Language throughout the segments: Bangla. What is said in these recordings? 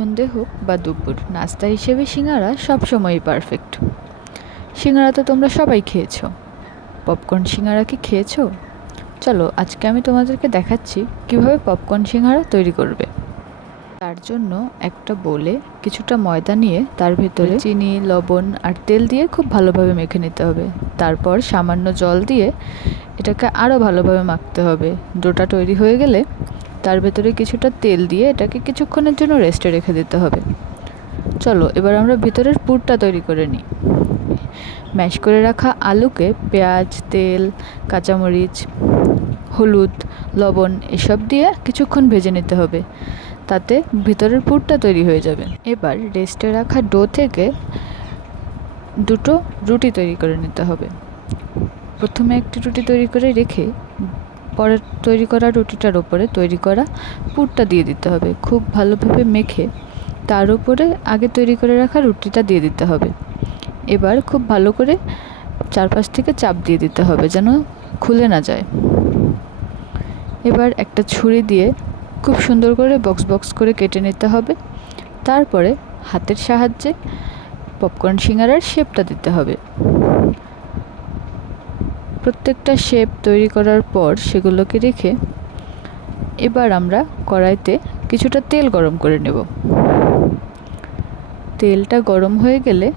সন্ধে হোক বা দুপুর, নাস্তা হিসেবে সিঙ্গারা সবসময়ই পারফেক্ট। সিঙ্গারা তো তোমরা সবাই খেয়েছো। পপকর্ন সিঙ্গারা কি খেয়েছো? চলো আজকে আমি তোমাদেরকে দেখাচ্ছি কিভাবে পপকর্ন সিঙ্গারা তৈরি করবে। তার জন্য একটা বোলে কিছুটা ময়দা নিয়ে তার ভিতরে চিনি, লবণ আর তেল দিয়ে খুব ভালোভাবে মেখে নিতে হবে। তারপর সামান্য জল দিয়ে এটাকে আরও ভালোভাবে মাখতে হবে। ডোটা তৈরি হয়ে গেলে তার ভেতরে কিছুটা তেল দিয়ে এটাকে কিছুক্ষণের জন্য রেস্টে রেখে দিতে হবে। চলো এবার আমরা ভিতরের পুরটা তৈরি করে নিই। ম্যাশ করে রাখা আলুকে পেঁয়াজ, তেল, কাঁচামরিচ, হলুদ, লবণ এসব দিয়ে কিছুক্ষণ ভেজে নিতে হবে, তাতে ভিতরের পুরটা তৈরি হয়ে যাবে। এবার রেস্টে রাখা ডো থেকে দুটো রুটি তৈরি করে নিতে হবে। প্রথমে একটি রুটি তৈরি করে রেখে পরের তৈরি করা রুটিটার ওপরে তৈরি করা পুরটা দিয়ে দিতে হবে। খুব ভালোভাবে মেখে তার উপরে আগে তৈরি করে রাখা রুটিটা দিয়ে দিতে হবে। এবার খুব ভালো করে চারপাশ থেকে চাপ দিয়ে দিতে হবে যেন খুলে না যায়। এবার একটা ছুরি দিয়ে খুব সুন্দর করে বক্স বক্স করে কেটে নিতে হবে। তারপরে হাতের সাহায্যে পপকর্ন সিঙ্গারার শেপটা দিতে হবে। প্রত্যেকটা শেপ তৈরি করার পর সেগুলোকে রেখে এবার আমরা কড়াইতে কিছুটা তেল গরম করে নেব। তেলটা গরম হয়ে গেলে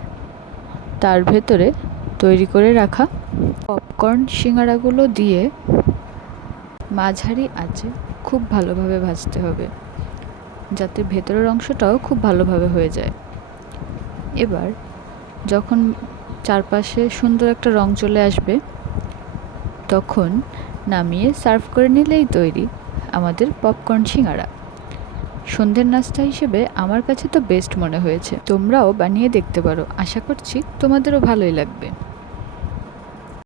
তার ভেতরে তৈরি করে রাখা পপকর্ন সিঙ্গারাগুলো দিয়ে মাঝারি আঁচে খুব ভালোভাবে ভাজতে হবে, যাতে ভেতরের অংশটাও খুব ভালোভাবে হয়ে যায়। এবার যখন চারপাশে সুন্দর একটা রং চলে আসবে তখন নামিয়ে সার্ভ করে নিলেই তৈরি আমাদের পপকর্ন সিঙ্গারা। সন্ধ্যের নাস্তা হিসেবে আমার কাছে তো বেস্ট মনে হয়েছে। তোমরাও বানিয়ে দেখতে পারো, আশা করছি তোমাদেরও ভালোই লাগবে।